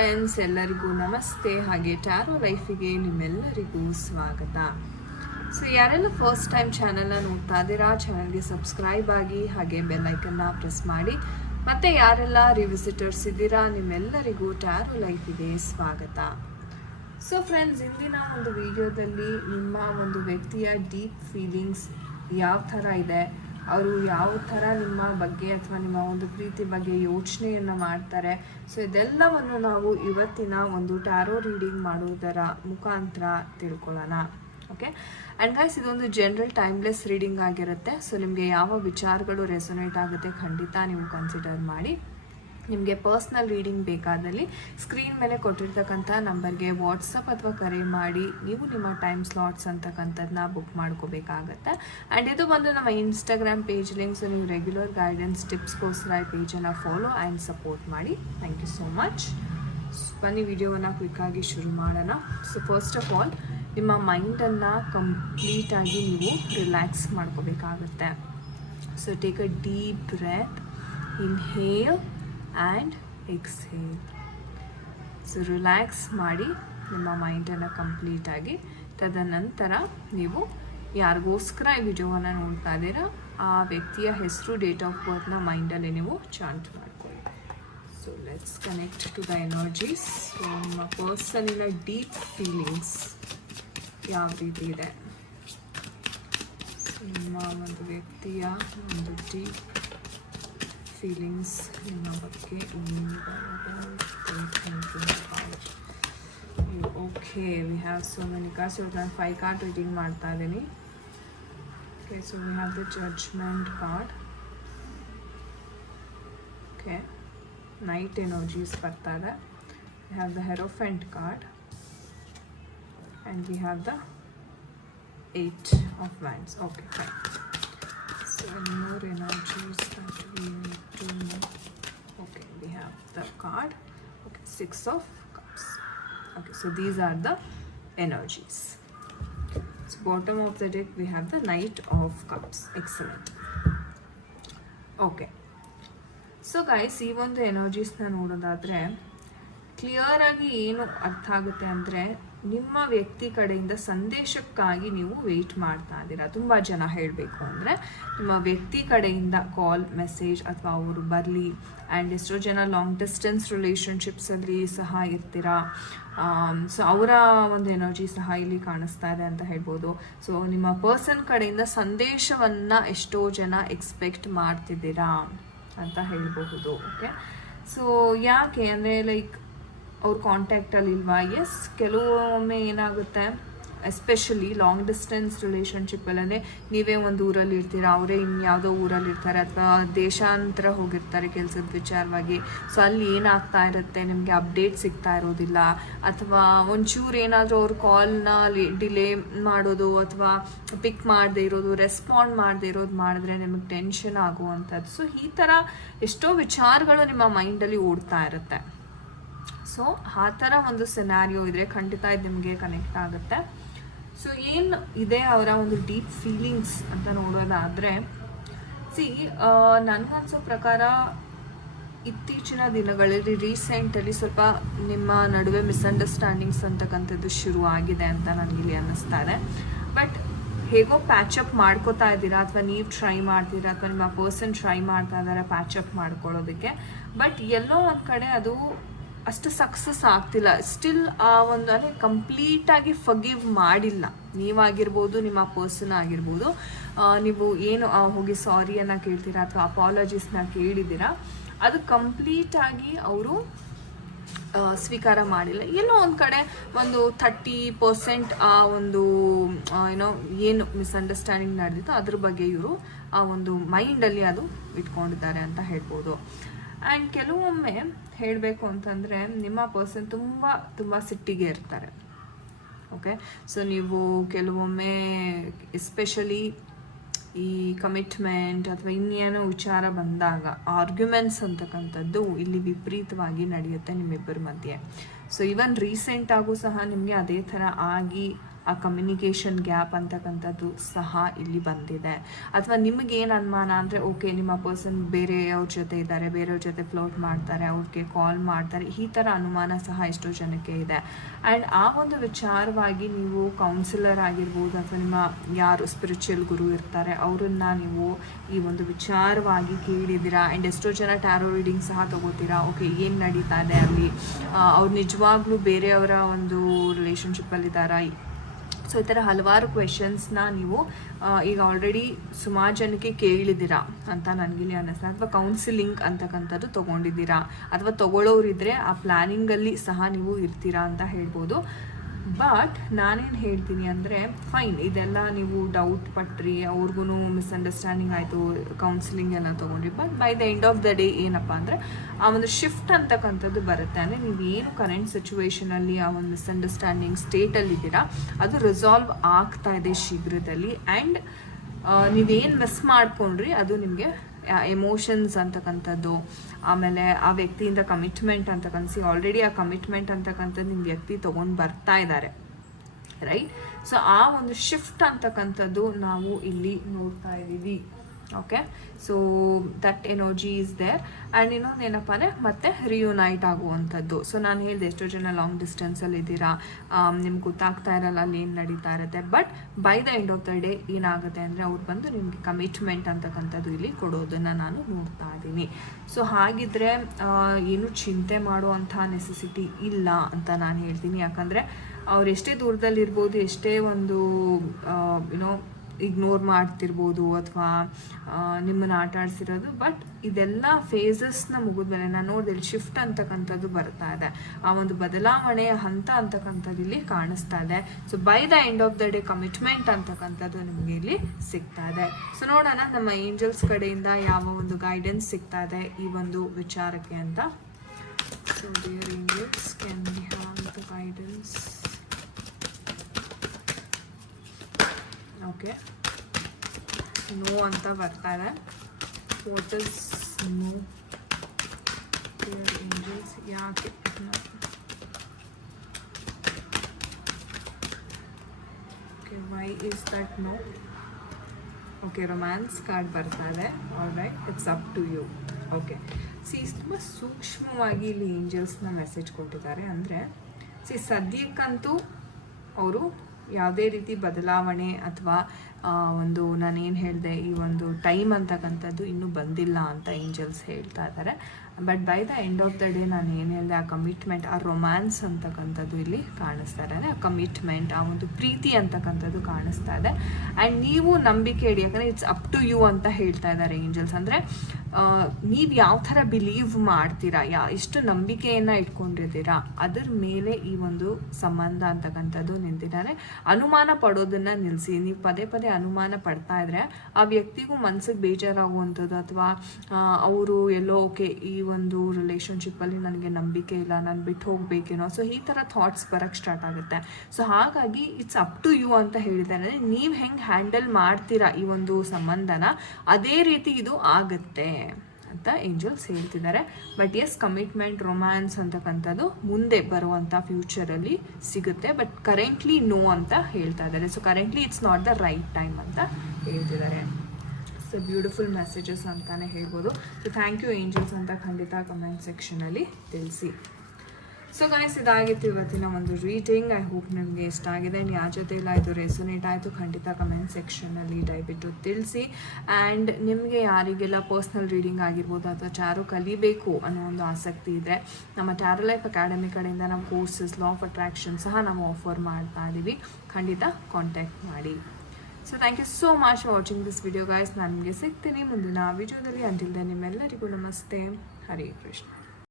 Friends, ಎಲ್ಲರಿಗೂ ನಮಸ್ತೆ. ಹಾಗೆ ಟ್ಯಾರೋ ಲೈಫಿಗೆ ನಿಮ್ಮೆಲ್ಲರಿಗೂ ಸ್ವಾಗತ. ಸೊ ಯಾರೆಲ್ಲ ಫಸ್ಟ್ ಟೈಮ್ ಚಾನಲ್ನ ನೋಡ್ತಾ ಇದ್ದೀರಾ, ಚಾನಲ್ಗೆ ಸಬ್ಸ್ಕ್ರೈಬ್ ಆಗಿ ಹಾಗೆ ಬೆಲ್ ಐಕನ್ನ ಪ್ರೆಸ್ ಮಾಡಿ. ಮತ್ತು ಯಾರೆಲ್ಲ ರಿವಿಸಿಟರ್ಸ್ ಇದ್ದೀರಾ, ನಿಮ್ಮೆಲ್ಲರಿಗೂ ಟ್ಯಾರೋ ಲೈಫಿಗೆ ಸ್ವಾಗತ. ಸೊ ಫ್ರೆಂಡ್ಸ್, ಇಂದಿನ ಒಂದು ವಿಡಿಯೋದಲ್ಲಿ ನಿಮ್ಮ ಒಂದು ವ್ಯಕ್ತಿಯ ಡೀಪ್ ಫೀಲಿಂಗ್ಸ್ ಯಾವ ಥರ ಇದೆ, ಅವರು ಯಾವ ಥರ ನಿಮ್ಮ ಬಗ್ಗೆ ಅಥವಾ ನಿಮ್ಮ ಒಂದು ಪ್ರೀತಿ ಬಗ್ಗೆ ಯೋಚನೆಯನ್ನು ಮಾಡ್ತಾರೆ, ಸೊ ಇದೆಲ್ಲವನ್ನು ನಾವು ಇವತ್ತಿನ ಒಂದು ಟ್ಯಾರೋ ರೀಡಿಂಗ್ ಮಾಡುವುದರ ಮುಖಾಂತರ ತಿಳ್ಕೊಳ್ಳೋಣ. ಓಕೆ, ಆ್ಯಂಡ್ ಗೈಸ್, ಇದೊಂದು ಜನರಲ್ ಟೈಮ್ಲೆಸ್ ರೀಡಿಂಗ್ ಆಗಿರುತ್ತೆ. ಸೊ ನಿಮಗೆ ಯಾವ ವಿಚಾರಗಳು ರೆಸೊನೇಟ್ ಆಗುತ್ತೆ ಖಂಡಿತ ನೀವು ಕನ್ಸಿಡರ್ ಮಾಡಿ. ನಿಮಗೆ ಪರ್ಸ್ನಲ್ ರೀಡಿಂಗ್ ಬೇಕಾದಲ್ಲಿ ಸ್ಕ್ರೀನ್ ಮೇಲೆ ಕೊಟ್ಟಿರ್ತಕ್ಕಂಥ ನಂಬರ್ಗೆ ವಾಟ್ಸಪ್ ಅಥವಾ ಕರೆ ಮಾಡಿ ನೀವು ನಿಮ್ಮ ಟೈಮ್ ಸ್ಲಾಟ್ಸ್ ಅಂತಕ್ಕಂಥದ್ದನ್ನ ಬುಕ್ ಮಾಡ್ಕೋಬೇಕಾಗತ್ತೆ. ಆ್ಯಂಡ್ ಇದು ಬಂದು ನಮ್ಮ ಇನ್ಸ್ಟಾಗ್ರಾಮ್ ಪೇಜ್ ಲಿಂಕ್. ಸೊ ನೀವು ರೆಗ್ಯುಲರ್ ಗೈಡೆನ್ಸ್ ಟಿಪ್ಸ್ಗೋಸ್ಕರ ಈ ಪೇಜನ್ನು ಫಾಲೋ ಆ್ಯಂಡ್ ಸಪೋರ್ಟ್ ಮಾಡಿ. Thank you so much. ಬನ್ನಿ ವಿಡಿಯೋವನ್ನು ಕ್ವಿಕ್ಕಾಗಿ ಶುರು ಮಾಡೋಣ. ಸೊ ಫಸ್ಟ್ ಆಫ್ ಆಲ್, ನಿಮ್ಮ ಮೈಂಡನ್ನು ಕಂಪ್ಲೀಟಾಗಿ ನೀವು ರಿಲ್ಯಾಕ್ಸ್ ಮಾಡ್ಕೋಬೇಕಾಗತ್ತೆ. So take a deep breath, inhale and exhale. So relax ಮಾಡಿ ನಿಮ್ಮ ಮೈಂಡನ್ನು ಕಂಪ್ಲೀಟಾಗಿ. ತದನಂತರ ನೀವು ಯಾರಿಗೋಸ್ಕರ ಈ ವಿಡಿಯೋವನ್ನು ನೋಡ್ತಾ ಇದ್ದೀರಾ ಆ ವ್ಯಕ್ತಿಯ ಹೆಸರು, ಡೇಟ್ ಆಫ್ ಬರ್ತ್ನ ಮೈಂಡಲ್ಲಿ ನೀವು ಚಾಂಟ್ ಮಾಡ್ಕೊಳ್ಳಿ. So let's connect to the energies. So ನಿಮ್ಮ ಪರ್ಸನಿನ ಡೀಪ್ ಫೀಲಿಂಗ್ಸ್ ಯಾವ ರೀತಿ ಇದೆ, ನಿಮ್ಮ ಒಂದು ವ್ಯಕ್ತಿಯ ಒಂದು ಡೀಪ್ ಫೀಲಿಂಗ್ಸ್ ನಿಮ್ಮ ಬಗ್ಗೆ. Okay, we have so many cards. ಇವತ್ತು ನಾನು 5 ಕಾರ್ಡ್ ರೀಡಿಂಗ್ ಮಾಡ್ತಾ ಇದ್ದೀನಿ. Okay, so we have the judgement card. Okay, night energies ಬರ್ತಾ ಇದೆ. We have the hierophant card and we have the 8 of wands. Okay, fine. So any more energies that we need to know? Okay, we have the card. Okay, 6 of cups. Okay, so these are the energies. So bottom of the deck we have the knight of cups. Excellent. Okay, so guys, ಈ ಒಂದು ಎನರ್ಜೀಸ್ನ ನೋಡೋದಾದರೆ clear ಆಗಿ ಏನು ಅರ್ಥ ಆಗುತ್ತೆ ಅಂದರೆ, ನಿಮ್ಮ ವ್ಯಕ್ತಿ ಕಡೆಯಿಂದ ಸಂದೇಶಕ್ಕಾಗಿ ನೀವು ವೆಯ್ಟ್ ಮಾಡ್ತಾ ಇದ್ದೀರಾ. ತುಂಬ ಜನ ಹೇಳಬೇಕು ಅಂದರೆ ನಿಮ್ಮ ವ್ಯಕ್ತಿ ಕಡೆಯಿಂದ ಕಾಲ್, ಮೆಸೇಜ್ ಅಥವಾ ಅವರು ಬರಲಿ. ಆ್ಯಂಡ್ ಎಷ್ಟೋ ಜನ ಲಾಂಗ್ ಡಿಸ್ಟೆನ್ಸ್ ರಿಲೇಷನ್ಶಿಪ್ಸಲ್ಲಿ ಸಹ ಇರ್ತೀರಾ. ಸೊ ಅವರ ಒಂದು ಎನರ್ಜಿ ಸಹ ಇಲ್ಲಿ ಕಾಣಿಸ್ತಾ ಇದೆ ಅಂತ ಹೇಳ್ಬೋದು. ಸೊ ನಿಮ್ಮ ಪರ್ಸನ್ ಕಡೆಯಿಂದ ಸಂದೇಶವನ್ನು ಎಷ್ಟೋ ಜನ ಎಕ್ಸ್ಪೆಕ್ಟ್ ಮಾಡ್ತಿದ್ದೀರಾ ಅಂತ ಹೇಳ್ಬಹುದು. ಓಕೆ, ಸೊ ಯಾಕೆ ಅಂದರೆ ಲೈಕ್ ಅವ್ರ ಕಾಂಟ್ಯಾಕ್ಟಲ್ಲಿ ಇಲ್ವಾ? ಎಸ್, ಕೆಲವೊಮ್ಮೆ ಏನಾಗುತ್ತೆ, ಎಸ್ಪೆಷಲಿ ಲಾಂಗ್ ಡಿಸ್ಟೆನ್ಸ್ ರಿಲೇಷನ್ಶಿಪ್ಪಲ್ಲೇ ನೀವೇ ಒಂದು ಊರಲ್ಲಿ ಇರ್ತೀರ, ಅವರೇ ಇನ್ಯಾವುದೋ ಊರಲ್ಲಿ ಇರ್ತಾರೆ, ಅಥವಾ ದೇಶಾಂತರ ಹೋಗಿರ್ತಾರೆ ಕೆಲಸದ ವಿಚಾರವಾಗಿ. ಸೊ ಅಲ್ಲಿ ಏನಾಗ್ತಾ ಇರುತ್ತೆ ನಿಮಗೆ ಅಪ್ಡೇಟ್ ಸಿಗ್ತಾ ಇರೋದಿಲ್ಲ, ಅಥವಾ ಒಂಚೂರು ಏನಾದರೂ ಅವ್ರ ಕಾಲ್ನ ಡಿಲೇ ಮಾಡೋದು ಅಥವಾ ಪಿಕ್ ಮಾಡದೇ ಇರೋದು, ರೆಸ್ಪಾಂಡ್ ಮಾಡದೇ ಇರೋದು ಮಾಡಿದ್ರೆ ನಿಮಗೆ ಟೆನ್ಷನ್ ಆಗುವಂಥದ್ದು. ಸೊ ಈ ಥರ ಎಷ್ಟೋ ವಿಚಾರಗಳು ನಿಮ್ಮ ಮೈಂಡಲ್ಲಿ ಓಡ್ತಾ ಇರುತ್ತೆ. ಸೊ ಆ ಥರ ಒಂದು ಸಿನಾರಿಯೋ ಇದ್ರೆ ಖಂಡಿತ ಇದು ನಿಮಗೆ ಕನೆಕ್ಟ್ ಆಗುತ್ತೆ. ಸೊ ಏನು ಇದೆ ಅವರ ಒಂದು ಡೀಪ್ ಫೀಲಿಂಗ್ಸ್ ಅಂತ ನೋಡೋದಾದರೆ, ನನಗನ್ಸೋ ಪ್ರಕಾರ ಇತ್ತೀಚಿನ ದಿನಗಳಲ್ಲಿ ರೀಸೆಂಟಲ್ಲಿ ಸ್ವಲ್ಪ ನಿಮ್ಮ ನಡುವೆ ಮಿಸ್ಅಂಡರ್ಸ್ಟ್ಯಾಂಡಿಂಗ್ಸ್ ಅಂತಕ್ಕಂಥದ್ದು ಶುರು ಆಗಿದೆ ಅಂತ ನನಗಿಲ್ಲಿ ಅನ್ನಿಸ್ತಾ ಇದೆ. ಬಟ್ ಹೇಗೋ ಪ್ಯಾಚಪ್ ಮಾಡ್ಕೋತಾ ಇದ್ದೀರಾ, ಅಥವಾ ನೀವು ಟ್ರೈ ಮಾಡ್ತೀರಾ, ಅಥವಾ ನಿಮ್ಮ ಪರ್ಸನ್ ಟ್ರೈ ಮಾಡ್ತಾ ಇದ್ದಾರೆ ಪ್ಯಾಚಪ್ ಮಾಡ್ಕೊಳ್ಳೋದಕ್ಕೆ. ಬಟ್ ಎಲ್ಲೋ ಒಂದು ಕಡೆ ಅದು ಅಷ್ಟು ಸಕ್ಸಸ್ ಆಗ್ತಿಲ್ಲ. ಸ್ಟಿಲ್ ಆ ಒಂದು ಅಂದರೆ ಕಂಪ್ಲೀಟಾಗಿ ಫಗಿವ್ ಮಾಡಿಲ್ಲ. ನೀವಾಗಿರ್ಬೋದು, ನಿಮ್ಮ ಪರ್ಸನ್ ಆಗಿರ್ಬೋದು. ನೀವು ಏನು ಹೋಗಿ ಸಾರಿಯನ್ನು ಕೇಳ್ತೀರಾ ಅಥವಾ ಅಪಾಲಜೀಸ್ನ ಕೇಳಿದ್ದೀರಾ, ಅದು ಕಂಪ್ಲೀಟಾಗಿ ಅವರು ಸ್ವೀಕಾರ ಮಾಡಿಲ್ಲ. ಎಲ್ಲೋ ಒಂದು ಕಡೆ ಒಂದು 30% ಆ ಒಂದು ಏನು ಮಿಸ್ಅಂಡರ್ಸ್ಟ್ಯಾಂಡಿಂಗ್ ನಡೆದಿತ್ತು ಅದ್ರ ಬಗ್ಗೆ ಇವರು ಆ ಒಂದು ಮೈಂಡಲ್ಲಿ ಅದು ಇಟ್ಕೊಂಡಿದ್ದಾರೆ ಅಂತ ಹೇಳ್ಬೋದು. ಆ್ಯಂಡ್ ಕೆಲವೊಮ್ಮೆ ಹೇಳಬೇಕು ಅಂತಂದರೆ ನಿಮ್ಮ ಪರ್ಸನ್ ತುಂಬ ತುಂಬ ಸಿಟ್ಟಿಗೆ ಇರ್ತಾರೆ. ಓಕೆ, ಸೊ ನೀವು ಕೆಲವೊಮ್ಮೆ ಎಸ್ಪೆಷಲಿ ಈ ಕಮಿಟ್ಮೆಂಟ್ ಅಥವಾ ಇನ್ನೇನೋ ವಿಚಾರ ಬಂದಾಗ ಆರ್ಗ್ಯುಮೆಂಟ್ಸ್ ಅಂತಕ್ಕಂಥದ್ದು ಇಲ್ಲಿ ವಿಪರೀತವಾಗಿ ನಡೆಯುತ್ತೆ ನಿಮ್ಮಿಬ್ಬರ ಮಧ್ಯೆ. ಸೊ ಈವನ್ ರೀಸೆಂಟಾಗೂ ಸಹ ನಿಮಗೆ ಅದೇ ಥರ ಆಗಿ ಆ ಕಮ್ಯುನಿಕೇಷನ್ ಗ್ಯಾಪ್ ಅಂತಕ್ಕಂಥದ್ದು ಸಹ ಇಲ್ಲಿ ಬಂದಿದೆ. ಅಥವಾ ನಿಮಗೇನು ಅನುಮಾನ ಅಂದರೆ ಓಕೆ ನಿಮ್ಮ ಪರ್ಸನ್ ಬೇರೆಯವ್ರ ಜೊತೆ ಇದ್ದಾರೆ, ಬೇರೆಯವ್ರ ಜೊತೆ ಫ್ಲೋಟ್ ಮಾಡ್ತಾರೆ, ಅವ್ರಿಗೆ ಕಾಲ್ ಮಾಡ್ತಾರೆ, ಈ ಥರ ಅನುಮಾನ ಸಹ ಎಷ್ಟೋ ಜನಕ್ಕೆ ಇದೆ. ಆ್ಯಂಡ್ ಆ ಒಂದು ವಿಚಾರವಾಗಿ ನೀವು ಕೌನ್ಸಿಲರ್ ಆಗಿರ್ಬೋದು ಅಥವಾ ನಿಮ್ಮ ಯಾರು ಸ್ಪಿರಿಚುವಲ್ ಗುರು ಇರ್ತಾರೆ ಅವರನ್ನ ನೀವು ಈ ಒಂದು ವಿಚಾರವಾಗಿ ಕೇಳಿದ್ದೀರಾ. ಆ್ಯಂಡ್ ಎಷ್ಟೋ ಜನ ಟ್ಯಾರೋ ರೀಡಿಂಗ್ ಸಹ ತಗೋತೀರಾ. ಓಕೆ ಏನು ನಡೀತಾ ಇದೆ ಅಲ್ಲಿ, ಅವ್ರು ನಿಜವಾಗ್ಲೂ ಬೇರೆಯವರ ಒಂದು ರಿಲೇಷನ್ಶಿಪ್ಪಲ್ಲಿದ್ದಾರಾ. ಸೊ ಈ ಥರ ಹಲವಾರು ಕ್ವೆಶನ್ಸ್ನ ನೀವು ಈಗ ಆಲ್ರೆಡಿ ಸುಮಾರು ಜನಕ್ಕೆ ಕೇಳಿದ್ದೀರಾ ಅಂತ ನನಗಿಲ್ಲಿ ಅನ್ನಿಸ್ತಾ. ಅಥವಾ ಕೌನ್ಸಿಲಿಂಗ್ ಅಂತಕ್ಕಂಥದ್ದು ತೊಗೊಂಡಿದ್ದೀರಾ ಅಥವಾ ತೊಗೊಳ್ಳೋರಿದ್ರೆ ಆ ಪ್ಲ್ಯಾನಿಂಗಲ್ಲಿ ಸಹ ನೀವು ಇರ್ತೀರಾ ಅಂತ ಹೇಳ್ಬೋದು. ಬಟ್ ನಾನೇನು ಹೇಳ್ತೀನಿ ಅಂದರೆ ಫೈನ್, ಇದೆಲ್ಲ ನೀವು ಡೌಟ್ ಪಟ್ರಿ, ಅವ್ರಿಗೂ ಮಿಸ್ಅಂಡರ್ಸ್ಟ್ಯಾಂಡಿಂಗ್ ಆಯಿತು, ಕೌನ್ಸಿಲಿಂಗ್ ಎಲ್ಲ ತೊಗೊಂಡ್ರಿ. But by the end of the day ಏನಪ್ಪ ಅಂದರೆ ಆ ಒಂದು ಶಿಫ್ಟ್ ಅಂತಕ್ಕಂಥದ್ದು ಬರುತ್ತೆ. ಅಂದರೆ ನೀವು ಏನು ಕರೆಂಟ್ ಸಿಚುವೇಷನಲ್ಲಿ ಆ ಒಂದು ಮಿಸ್ಅಂಡರ್ಸ್ಟ್ಯಾಂಡಿಂಗ್ ಸ್ಟೇಟಲ್ಲಿದ್ದೀರಾ ಅದು ರಿಸಾಲ್ವ್ ಆಗ್ತಾ ಇದೆ ಶೀಘ್ರದಲ್ಲಿ. ಆ್ಯಂಡ್ ನೀವೇನು ಮಿಸ್ ಮಾಡ್ಕೊಂಡ್ರಿ ಅದು ನಿಮಗೆ ಎಮೋಷನ್ಸ್ ಅಂತಕ್ಕಂಥದ್ದು, ಆಮೇಲೆ ಆ ವ್ಯಕ್ತಿಯಿಂದ ಕಮಿಟ್ಮೆಂಟ್ ಅಂತಕ್ಕಂಥ ಆಲ್ರೆಡಿ ಆ ಕಮಿಟ್ಮೆಂಟ್ ಅಂತಕ್ಕಂಥದ್ದು ನಿಮ್ಮ ವ್ಯಕ್ತಿ ತೊಗೊಂಡು ಬರ್ತಾ ಇದ್ದಾರೆ, ರೈಟ್. ಸೊ ಆ ಒಂದು ಶಿಫ್ಟ್ ಅಂತಕ್ಕಂಥದ್ದು ನಾವು ಇಲ್ಲಿ ನೋಡ್ತಾ ಇದ್ದೀವಿ. Okay, so that energy is there. And ಇನ್ನೊಂದು ಏನಪ್ಪ ಅಂದರೆ ಮತ್ತೆ ರಿಯುನೈಟ್ ಆಗುವಂಥದ್ದು. ಸೊ ನಾನು ಹೇಳಿದೆ ಎಷ್ಟೋ ಜನ ಲಾಂಗ್ ಡಿಸ್ಟೆನ್ಸಲ್ಲಿ ಇದ್ದೀರಾ, ನಿಮ್ಗೆ ಗೊತ್ತಾಗ್ತಾ ಇರಲ್ಲ ಅಲ್ಲಿ ಏನು ನಡೀತಾ ಇರುತ್ತೆ. But by the end of the day ಏನಾಗುತ್ತೆ ಅಂದರೆ ಅವ್ರು ಬಂದು ನಿಮಗೆ ಕಮಿಟ್ಮೆಂಟ್ ಅಂತಕ್ಕಂಥದ್ದು ಇಲ್ಲಿ ಕೊಡೋದನ್ನು ನಾನು ನೋಡ್ತಾ ಇದ್ದೀನಿ. ಸೊ ಹಾಗಿದ್ರೆ ಏನು ಚಿಂತೆ ಮಾಡುವಂಥ ನೆಸೆಸಿಟಿ ಇಲ್ಲ ಅಂತ ನಾನು ಹೇಳ್ತೀನಿ. ಯಾಕಂದರೆ ಅವ್ರು ಎಷ್ಟೇ ದೂರದಲ್ಲಿರ್ಬೋದು, ಎಷ್ಟೇ ಒಂದು ಏನೋ ಇಗ್ನೋರ್ ಮಾಡ್ತಿರ್ಬೋದು ಅಥವಾ ನಿಮ್ಮನ್ನು ಆಟ ಆಡಿಸಿರೋದು, ಬಟ್ ಇದೆಲ್ಲ ಫೇಸಸ್ನ ಮುಗಿದ್ಮೇಲೆ ನಾನು ನೋಡಿದೆ ಶಿಫ್ಟ್ ಅಂತಕ್ಕಂಥದ್ದು ಬರ್ತಾ ಇದೆ. ಆ ಒಂದು ಬದಲಾವಣೆಯ ಹಂತ ಅಂತಕ್ಕಂಥದ್ದು ಇಲ್ಲಿ ಕಾಣಿಸ್ತಾ ಇದೆ. So by the end of the day commitment ಅಂತಕ್ಕಂಥದ್ದು ನಿಮಗೆ ಇಲ್ಲಿ ಸಿಗ್ತಾ ಇದೆ. ಸೊ ನೋಡೋಣ ನಮ್ಮ ಏಂಜಲ್ಸ್ ಕಡೆಯಿಂದ ಯಾವ ಒಂದು ಗೈಡೆನ್ಸ್ ಸಿಗ್ತಾ ಇದೆ ಈ ಒಂದು ವಿಚಾರಕ್ಕೆ ಅಂತ. So dear angels, can we have the guidance? Okay, no ಅಂತ ಬರ್ತಾ ಇದೆ. What is no dear angels? ಯಾಕೆ okay, why is that no? Okay, romance card ಬರ್ತಾ ಇದೆ. All right, it's up to you. Okay, ತುಂಬ ಸೂಕ್ಷ್ಮವಾಗಿ ಇಲ್ಲಿ ಏಂಜಲ್ಸ್ನ ಮೆಸೇಜ್ ಕೊಟ್ಟಿದ್ದಾರೆ. ಅಂದರೆ ಸದ್ಯಕ್ಕಂತೂ ಅವರು ಯಾವುದೇ ರೀತಿ ಬದಲಾವಣೆ ಅಥವಾ ಒಂದು ನಾನೇನು ಹೇಳಿದೆ ಈ ಒಂದು ಟೈಮ್ ಅಂತಕ್ಕಂಥದ್ದು ಇನ್ನೂ ಬಂದಿಲ್ಲ ಅಂತ ಏಂಜಲ್ಸ್ ಹೇಳ್ತಾ ಇದ್ದಾರೆ. But by the end of the day ನಾನು ಏನು ಹೇಳಿದೆ ಆ ಕಮಿಟ್ಮೆಂಟ್, ಆ ರೊಮ್ಯಾನ್ಸ್ ಅಂತಕ್ಕಂಥದ್ದು ಇಲ್ಲಿ ಕಾಣಿಸ್ತಾ ಇದೆ. ಆ ಕಮಿಟ್ಮೆಂಟ್, ಆ ಒಂದು ಪ್ರೀತಿ ಅಂತಕ್ಕಂಥದ್ದು ಕಾಣಿಸ್ತಾ ಇದೆ. ಆ್ಯಂಡ್ ನೀವು ನಂಬಿಕೆ ಇಡಿ, ಯಾಕಂದರೆ ಇಟ್ಸ್ ಅಪ್ ಟು ಯು ಅಂತ ಹೇಳ್ತಾ ಇದ್ದಾರೆ ಏಂಜಲ್ಸ್. ಅಂದರೆ ನೀವು ಯಾವ ಥರ ಬಿಲೀವ್ ಮಾಡ್ತೀರಾ, ಎಷ್ಟು ನಂಬಿಕೆಯನ್ನು ಇಟ್ಕೊಂಡಿದ್ದೀರಾ ಅದ್ರ ಮೇಲೆ ಈ ಒಂದು ಸಂಬಂಧ ಅಂತಕ್ಕಂಥದ್ದು ನಿಂತಿದ್ದಾರೆ. ಅನುಮಾನ ಪಡೋದನ್ನು ನಿಲ್ಲಿಸಿ. ನೀವು ಪದೇ ಪದೇ ಅನುಮಾನ ಪಡ್ತಾ ಇದ್ರೆ ಆ ವ್ಯಕ್ತಿಗೂ ಮನಸ್ಸಿಗೆ ಬೇಜಾರಾಗುವಂಥದ್ದು ಅಥವಾ ಅವರು ಎಲ್ಲೋ ಓಕೆ ಈ ಒಂದು ರಿಲೇಷನ್ಶಿಪ್ಪಲ್ಲಿ ನನಗೆ ನಂಬಿಕೆ ಇಲ್ಲ, ನಾನು ಬಿಟ್ಟು ಹೋಗ್ಬೇಕೇನೋ, ಸೊ ಈ ಥರ ಥಾಟ್ಸ್ ಬರೋಕ್ಕೆ ಸ್ಟಾರ್ಟ್ ಆಗುತ್ತೆ. ಸೊ ಹಾಗಾಗಿ ಇಟ್ಸ್ ಅಪ್ ಟು ಯು ಅಂತ ಹೇಳಿದ್ದಾರೆ. ನೀವು ಹೆಂಗೆ ಹ್ಯಾಂಡಲ್ ಮಾಡ್ತೀರಾ ಈ ಒಂದು ಸಂಬಂಧನ ಅದೇ ರೀತಿ ಇದು ಆಗುತ್ತೆ ಅಂತ ಏಂಜಲ್ಸ್ ಹೇಳ್ತಿದ್ದಾರೆ. ಬಟ್ ಎಸ್, ಕಮಿಟ್ಮೆಂಟ್, ರೊಮ್ಯಾನ್ಸ್ ಅಂತಕ್ಕಂಥದ್ದು ಮುಂದೆ ಬರುವಂಥ ಫ್ಯೂಚರಲ್ಲಿ ಸಿಗುತ್ತೆ. ಬಟ್ ಕರೆಂಟ್ಲಿ ನೋ ಅಂತ ಹೇಳ್ತಾ ಇದ್ದಾರೆ. So currently it's not the right time ಅಂತ ಹೇಳ್ತಿದ್ದಾರೆ. ಸೊ ಬ್ಯೂಟಿಫುಲ್ ಮೆಸೇಜಸ್ ಅಂತಲೇ ಹೇಳ್ಬೋದು. ಸೊ ಥ್ಯಾಂಕ್ ಯು ಏಂಜಲ್ಸ್ ಅಂತ ಖಂಡಿತ ಕಮೆಂಟ್ ಸೆಕ್ಷನಲ್ಲಿ ತಿಳಿಸಿ. ಸೊ ಗೈಸ್, ಇದಾಗಿತ್ತು ಇವತ್ತಿನ ಒಂದು ರೀಡಿಂಗ್. ಐ ಹೋಪ್ ನಿಮಗೆ ಇಷ್ಟ ಆಗಿದೆ. ಯಾರ ಜೊತೆ ಇಲ್ಲ ಇದು ರೆಸೊನೇಟ್ ಆಯಿತು ಖಂಡಿತ ಕಮೆಂಟ್ ಸೆಕ್ಷನಲ್ಲಿ ದಯವಿಟ್ಟು ತಿಳಿಸಿ. ಆ್ಯಂಡ್ ನಿಮಗೆ ಯಾರಿಗೆಲ್ಲ ಪರ್ಸ್ನಲ್ ರೀಡಿಂಗ್ ಆಗಿರ್ಬೋದು ಅಥವಾ ಟ್ಯಾರೋ ಕಲಿಬೇಕು ಅನ್ನೋ ಒಂದು ಆಸಕ್ತಿ ಇದೆ, ನಮ್ಮ ಟ್ಯಾರೋ ಲೈಫ್ ಅಕಾಡೆಮಿ ಕಡೆಯಿಂದ ನಾವು ಕೋರ್ಸಸ್, ಲಾ ಆಫ್ ಅಟ್ರಾಕ್ಷನ್ ಸಹ ನಾವು ಆಫರ್ ಮಾಡ್ತಾ ಇದ್ದೀವಿ. ಖಂಡಿತ ಕಾಂಟ್ಯಾಕ್ಟ್ ಮಾಡಿ. So thank you so much for watching this video guys. ನಾನು ನಿಮಗೆ ಸಿಗ್ತೀನಿ ಮುಂದಿನ ವಿಡಿಯೋದಲ್ಲಿ. ಅಂಟಿಲ್ ದೆನ್ ನಿಮ್ಮೆಲ್ಲರಿಗೂ ನಮಸ್ತೆ. ಹರೇ ಕೃಷ್ಣ.